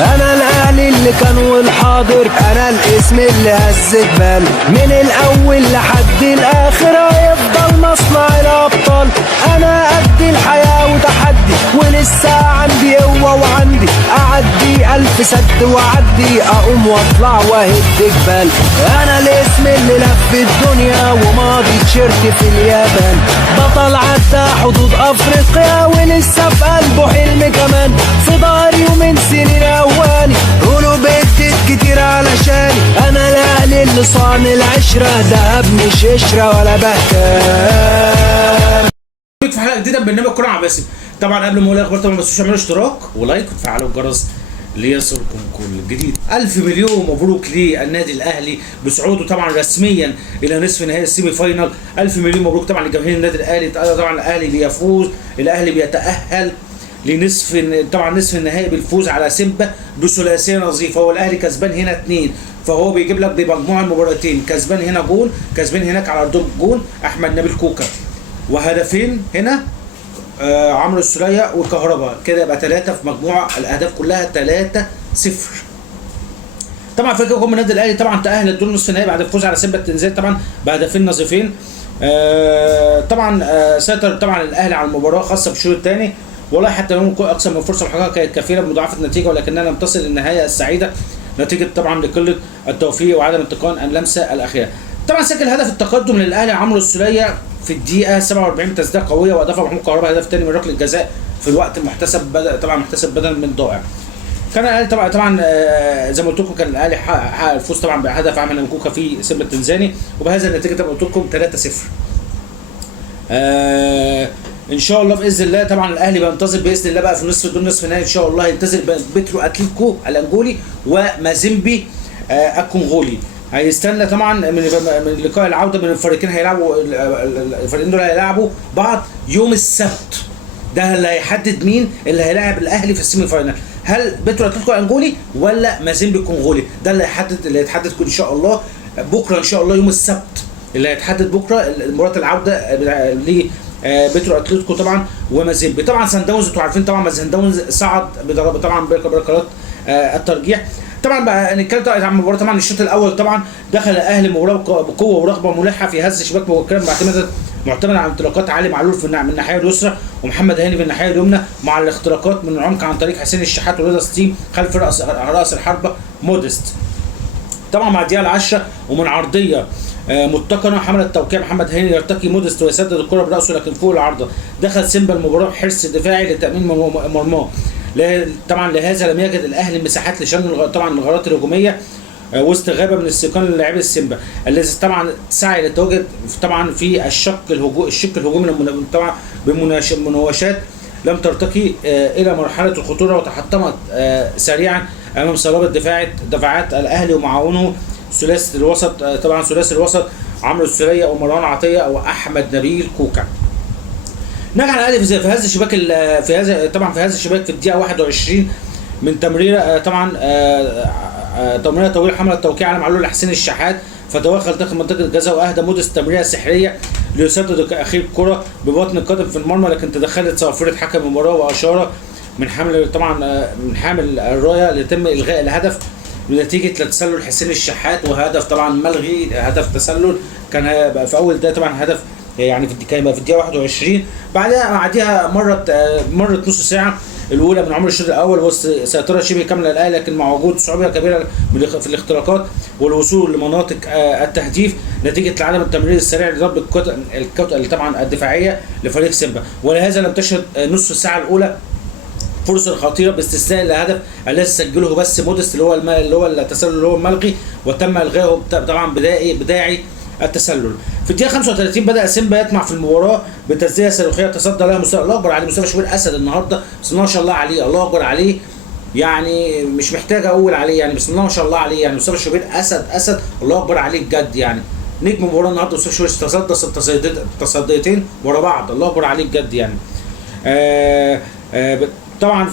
انا الاهلي اللي كان والحاضر، انا الاسم اللي هز جبال، من الاول لحد الاخر هيفضل مصنع الابطال. انا قد الحياه وتحدي، ولسه عندي قوه وعندي اعدي الف سد واعدي، اقوم واطلع واهد جبال. انا الاسم اللي لف الدنيا وماضي تيشيرت في اليابان، بطل عدى حدود افريقيا ولسه في قلبه حلم كمان. في ضهري ومن سنين اواني قولوا بيتت كتير علشاني، انا الاهلي اللي صان العشره، دهب مش قشره ولا بهتان. في حلقه جديده من برنامج كوره مع باسم. طبعا قبل ما اقول الاخبار طبعا ما تنسوش تعملوا اشتراك ولايك وتفعلوا الجرس ليصلكم كل جديد. الف مليون مبروك للنادي الاهلي بصعوده طبعا رسميا الى نصف نهائي السيمي فاينال. الف مليون مبروك طبعا لجماهير النادي الاهلي. طبعا الاهلي بيفوز، الاهلي بيتاهل لنصف طبعا نصف النهائي بالفوز على سيمبا بثلاثيه نظيفه. هو الاهلي كسبان هنا 2، فهو بيجيب لك بمجموعه المباراتين، كسبان هنا جول، كسبان هناك على ارضهم جول احمد نبيل كوكا، وهدفين هنا عمرو السولية والكهرباء، كده يبقى 3 في مجموعة الاهداف كلها 3-0. طبعا فكركم من النادي الاهلي طبعا تأهل للدور نصف النهائي بعد الفوز على سيمبا التنزاني طبعا بهدفين نظيفين. طبعا سيطر طبعا الاهلي على المباراة خاصة بالشوط الثاني، والله حتى لو اكثر من فرصة محققة كانت كفيلة بمضاعفة النتيجة، ولكنها لم تصل للنهاية السعيدة نتيجة طبعا لقلة التوفيق وعدم اتقان اللمسة الأخيرة. طبعا سجل هدف التقدم للاهلي عمرو السولية في الدقيقة 47 تسديدة قوية، وأضافها محمود كهرباء هدف ثاني من ركلة الجزاء في الوقت المحتسب، طبعا محتسب بدل من ضائع. كان الاهلي طبعا زي ما قلت لكم كان الاهلي حقق الفوز طبعا بهدف احمد نبيل كوكا في سيمبا التنزاني، وبهذا النتيجة زي ما قلت لكم 3-0. ان شاء الله باذن الله طبعا الاهلي بينتظر باذن الله بقى في نصف النهائي ان شاء الله ينتظر بترو اتليتيكو الانجولي ومازيمبي الكونغولي. هيستنى طبعا من لقاء العوده من الفريقين، هيلعبوا الفريقين دول هيلعبوا بعض يوم السبت، ده اللي هيحدد مين اللي هيلاعب الاهلي في السيمي فاينال، هل بترو اتليتيكو الانجولي ولا مازيمبي الكونغولي. ده اللي هيتحدد ان شاء الله بكره ان شاء الله يوم السبت، اللي هيتحدد بكره مباراه العوده ل بترو اتلتيكو طبعا ومازيمبي. طبعا سان داونز انتوا عارفين طبعا سان داونز صعد طبعا بركلات الترجيح. طبعا بقى نتكلم عن المباراه. طبعا الشوط الاول طبعا دخل الاهلي المباراه بقوه ورغبه ملحه في هز شباك مبكرا، معتمد على انطلاقات علي معلول من الناحيه اليسرى ومحمد هاني من الناحيه اليمنى، مع الاختراقات من العمق عن طريق حسين الشحات ورضا ستيم خلف راس الحربه مودست. طبعا مع الدقيقه 10 ومن عرضيه متقنه حمل التوقيع محمد هاني يرتقي مودست ويسدد الكره براسه لكن فوق العارضه. دخل سيمبا المباراه بحرص دفاعي لتامين مرماه. طبعا لهذا لم يجد الاهلي مساحات لشن طبعا الغارات الهجوميه وسط غابه من استيقان لاعبي السيمبا، الذي طبعا سعى للتواجد طبعا في الشق الهجومي طبعا بمناوشات لم ترتقي الى مرحله الخطوره، وتحطمت سريعا امام صلابه دفاعات الاهلي ومعاونه ثلاثي الوسط. طبعا ثلاثي الوسط عمرو السولية ومروان عطيه واحمد نبيل كوكا. نجح الاهلي في هذا الشباك في هذا الشباك في الدقيقه 21 من تمريره طبعا تمريره طويله حمل التوقيع على معلول لحسين الشحات، فتوغل داخل منطقه الجزاء واهدى مودست تمريره سحريه ليسدد اخير الكره ببطن القدم في المرمى، لكن تدخلت صافره حكم المباراه واشاره من حامل الرايه ليتم الغاء الهدف بنتيجه لتسلل حسين الشحات، وهدف طبعا ملغي، هدف تسلل كان في اول دقيقه طبعا هدف يعني كان في الدقيقه 21. بعدها مرت نص ساعه الاولى من عمر الشوط الاول وسط سيطره شبه كامله للاهلي، لكن مع وجود صعوبه كبيره في الاختراقات والوصول لمناطق التهديف نتيجه عدم التمرير السريع لضرب الكتل طبعا الدفاعيه لفريق سيمبا. ولهذا لم تشهد نصف الساعه الاولى فرصه خطيره باستثناء الهدف الذي سجله بس مودست اللي هو التسلل اللي هو الملغي، وتم الغائه طبعا بداعي التسلل. في الدقيقه 35 بدا سيمبا يطمع في المباراه بتسديده صاروخيه تصدى لها الله اكبر عليه مصطفى شوبير اسد النهارده، بسم الله ما شاء الله عليه، الله اكبر عليه، يعني مش محتاج اقول عليه، يعني بسم الله ما شاء الله عليه، يعني مصطفى شوبير اسد الله اكبر عليه بجد، يعني نجم المباراه النهارده مصطفى شوبير تصدى تصديتين ورا بعض، الله اكبر عليه بجد يعني. طبعا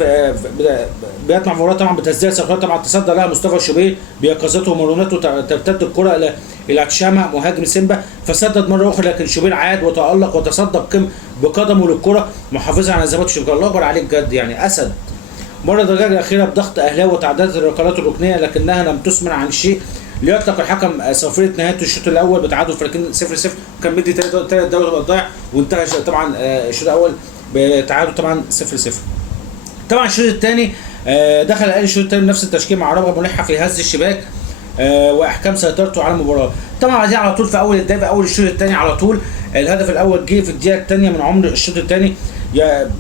بيطمع المباراه طبعا بتسديده صاروخيه طبعا تصدى لها مصطفى شوبير بيقظته ومرونته، ترتد الكره الى تشاما مهاجم سيمبا فسدد مره اخرى، لكن شوبير عاد وتالق وتصدى بقدمه للكره محافظا على ثبات شبكه، الله اكبر عليه بجد يعني اسد. مر الدرجه الاخيره بضغط اهلاوي وتعديلات الركلات الركنيه لكنها لم تثمر عن شيء، ليطلق الحكم صافره نهايه الشوط الاول بتعادل فريقين 0-0، وكان مدي 3 دوري ضايع، وانتهى طبعا الشوط الاول بتعادل طبعا 0-0. طبعا الشوط الثاني دخل الاهلي الشوط الثاني بنفس التشكيل مع رغبه ملحه في هز الشباك واحكام سيطرته على المباراه. طبعا بعدين على طول في اول الدقيقه، في اول الشوط الثاني على طول الهدف الاول جه في الدقيقه الثانيه من عمر الشوط الثاني،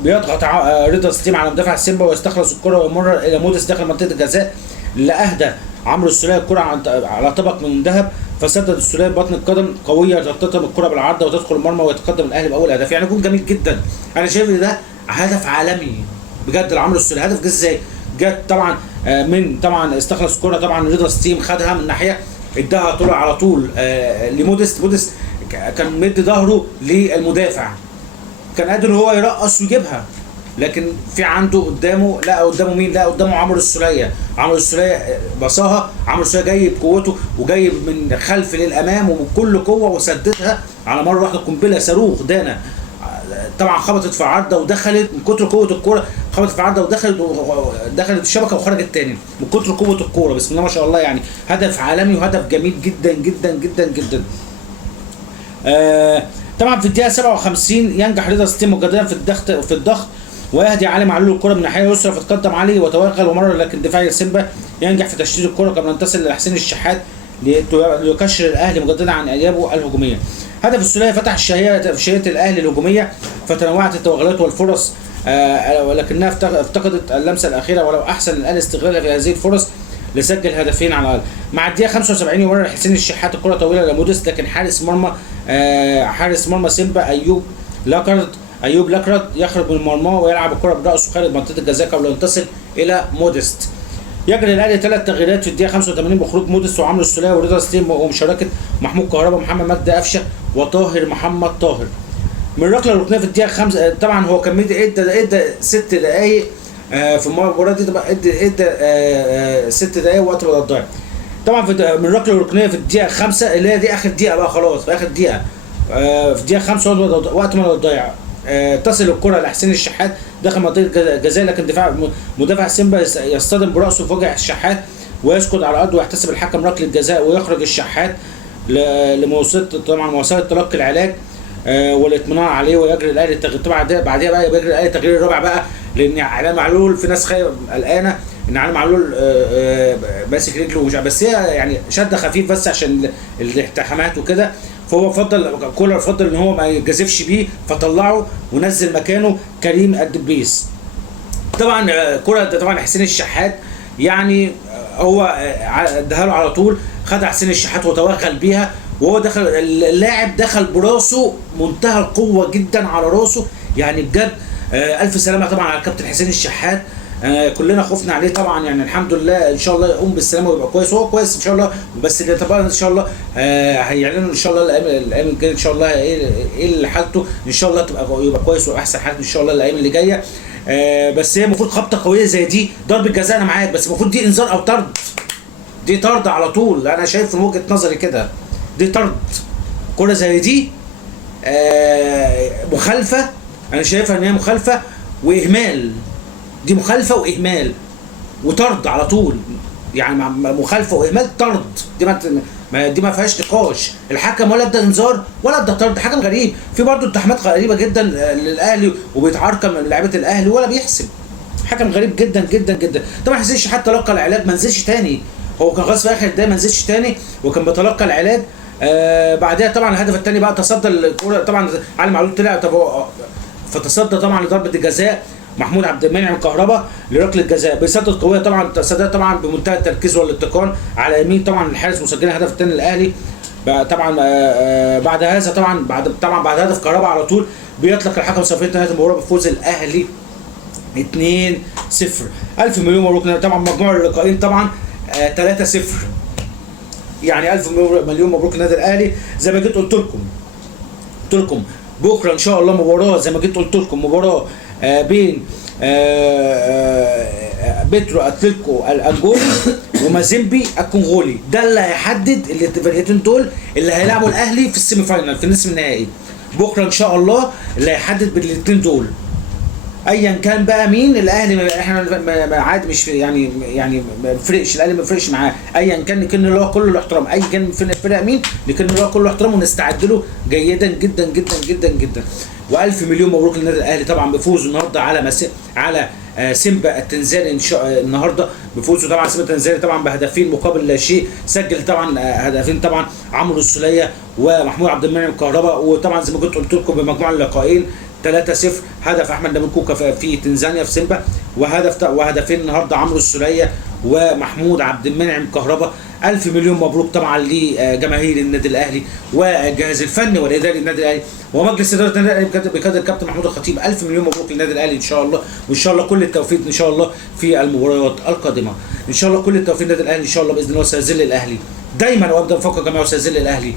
بيضغط رضا سليم على مدافع سيمبا ويستخلص الكره ويمر الى موديس داخل منطقه الجزاء، اللي اهدى عمرو السوليه الكره على طبق من ذهب، فسدد السوليه ببطن القدم قويه تلتطم الكره بالعارضه وتدخل المرمى ويتقدم الاهلي باول هدف. يعني جول جميل جدا، انا شايف ان ده هدف عالمي بجد لعمرو السوليه. هدف جه ازاي؟ جت طبعا من طبعا استخلص الكره، طبعا رضا ستيم خدها من ناحيه اداها طلع على طول لموديست. موديست كان مدي ظهره للمدافع، كان قادر هو يرقص ويجيبها، لكن في عنده قدامه، لا قدامه مين؟ لا قدامه عمرو السوليه. عمرو السوليه بصاها، عمرو السوليه جاي بقوته وجاي من خلف للامام وبكل قوه وسددها على مره واحده قنبله صاروخ دانا. طبعا خبطت في عارضه ودخلت من كتر قوه الكوره، خبطت في عارضه ودخلت الشبكه وخرجت تاني من كتر قوه الكوره. بسم الله ما شاء الله، يعني هدف عالمي وهدف جميل جدا جدا جدا جدا. طبعا في الدقيقه 57 ينجح رضا ستيم مجددا في الضغط ويهدي علي معلول الكره من الناحيه اليسرى، فتقدم علي وتوغل ومرر، لكن دفاعي سيمبا ينجح في تشتيت الكره قبل ان تصل لحسين الشحات ليكشر الاهلي مجددا عن اليابه الهجوميه. هدف السوليه فتح شهيه الاهلي الهجوميه، فتنوعت التوغلات والفرص ولكنها افتقدت اللمسه الاخيره، ولو احسن الاهلي استغلالها في هذه الفرص لسجل هدفين على الاقل. مع الدقيقه 75 يمرر حسين الشحات الكره طويله لموديس، لكن حارس مرمى سيمبا ايوب لاكرت يخرج من مرماه ويلعب الكره براسه خارج منطقه الجزاء قبل ان تصل الى موديست. يجري الاهلي 3 تغييرات في الدقيقه 85 بخروج موديست وعمرو السوليه ورضا ستيم ومشاركه محمود كهربا ومحمد مجدي قفشه وطاهر محمد طاهر. من الركله الركنيه في الدقيقه 5 طبعا هو كان ادى 6 دقائق في المباراه دي، طبعا ادى 6 دقائق وقت بدل الضايع. طبعا من الركله الركنيه في الدقيقه 5 اللي هي دي اخر دقيقه بقى خلاص، في اخر دقيقه في الدقيقه 5 وقت ما الضايع تصل الكره لحسين الشحات داخل منطقه الجزاء، لكن مدافع سيمبا يصطدم براسه في وجه الشحات ويسقط على الارض، ويحتسب الحكم ركله جزاء ويخرج الشحات لمواصله تلقي العلاج والاطمئنان عليه. ويجري الاهلي طبعا بعديها بقى بيجري الاهلي التغيير الرابع بقى، لان علي معلول في ناس قلقانه ان علي معلول ماسك رجله ومش، بس هي يعني شده خفيف بس عشان الاحتحامات وكده، فهو كولر فضل ان هو ما يجازفش بيه فطلعه ونزل مكانه كريم الدبيس. طبعا كرة طبعا حسين الشحات يعني هو اداها له على طول، خد حسين الشحات وتوغل بيها، وهو دخل اللاعب دخل براسه منتهى القوه جدا على راسه، يعني بجد الف سلامه طبعا على الكابتن حسين الشحات. كلنا خفنا عليه طبعا، يعني الحمد لله ان شاء الله يقوم بالسلامه ويبقى كويس، وهو كويس ان شاء الله، بس طبعا ان شاء الله هيعلنوا ان شاء الله الايام الجايه ان شاء الله ايه اللي حالته، ان شاء الله يبقى كويس واحسن حالته ان شاء الله الايام اللي جايه. بس هي المفروض خبطه قويه زي دي، ضربه جزاء انا معاك، بس المفروض دي انذار او طرد، دي طرد على طول، انا شايف من وجهه نظري كده دي طرد. كره زي دي مخالفه، انا شايفها ان هي مخالفه واهمال، دي مخالفه واهمال وطرد على طول، يعني مخالفه واهمال طرد، دي ما فيهاش نقاش. الحكم ولا ادى انذار ولا ادى طرد، حكم غريب، في برضه اتهامات غريبه جدا للاهلي وبيتعركم من لعيبه الاهلي ولا بيحسب، حكم غريب جدا جدا جدا. طبعا حسين الشحات تلقى العلاج ما نزلش تاني، هو كان خلاص في اخر الدقيقه ما نزلش تاني وكان بيتلقى العلاج. بعدها طبعا الهدف الثاني بقى تصدى الكوره، طبعا علي معلول طلع فتصدى طبعا لضربه الجزاء محمود عبد المنعم كهربا لركله الجزاء بيسدد قويه، طبعا تصدى طبعا بمنتهى التركيز والاتقان على يمين طبعا الحارس مسجل الهدف الثاني الاهلي. طبعا بعد هذا طبعا بعد هدف كهربا على طول بيطلق الحكم صفاره نهايه المباراه بفوز الاهلي 2-0. الف مليون مبروك. طبعا مجموع اللقاءين طبعا 3-0، يعني الف مليون مبروك النادي الاهلي. زي ما جيت قلت لكم بكره ان شاء الله مباراه، زي ما جيت قلت لكم مباراه بين بيترو اتلتيكو الانجولي ومازيمبي الكونغولي، ده اللي هيحدد الفرقتين دول اللي هيلعبوا الاهلي في السيمي فاينال في النصف النهائي بكره ان شاء الله، اللي هيحدد بين الاثنين دول ايا كان بقى مين الاهلي، احنا عادي مش يعني ما بيفرقش، الاهلي ما بيفرقش معاه ايا كان، نكن له كل الاحترام ايا كان في الفرق مين، نكن له كل الاحترام ونستعد له جيدا جدا جدا جدا جدا. والف مليون مبروك للنادي الاهلي طبعا بفوزه النهارده على سيمبا التنزاني النهارده بفوزه طبعا. سيمبا التنزاني طبعا بهدفين مقابل لا شيء، سجل طبعا هدفين طبعا عمرو السوليه ومحمود عبد المنعم كهربا، وطبعا زي ما كنت قلت لكم بمجموع اللقاءين 3-0، هدف احمد نبيل كوكا في تنزانيا في سيمبا، وهدفين النهارده عمرو السوليه ومحمود عبد المنعم كهربا. الف مليون مبروك طبعا لجماهير النادي الاهلي والجهاز الفني والاداري للنادي الاهلي ومجلس اداره النادي الاهلي بقياده الكابتن محمود الخطيب. الف مليون مبروك للنادي الاهلي ان شاء الله، وان شاء الله كل التوفيق ان شاء الله في المباريات القادمه. ان شاء الله كل التوفيق للنادي الاهلي ان شاء الله باذن الله، سيظل الاهلي دايما وابدا بفكر جماعه، وسيظل الاهلي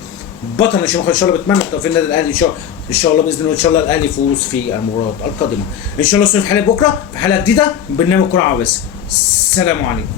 بطل ان شاء الله بتمنى التوفيق للنادي الاهلي ان شاء الله باذن الله، ان شاء الله الاهلي يفوز في المباريات القادمه ان شاء الله. في حلقه بكره في حلقه جديده من برنامج كره بس. السلام عليكم.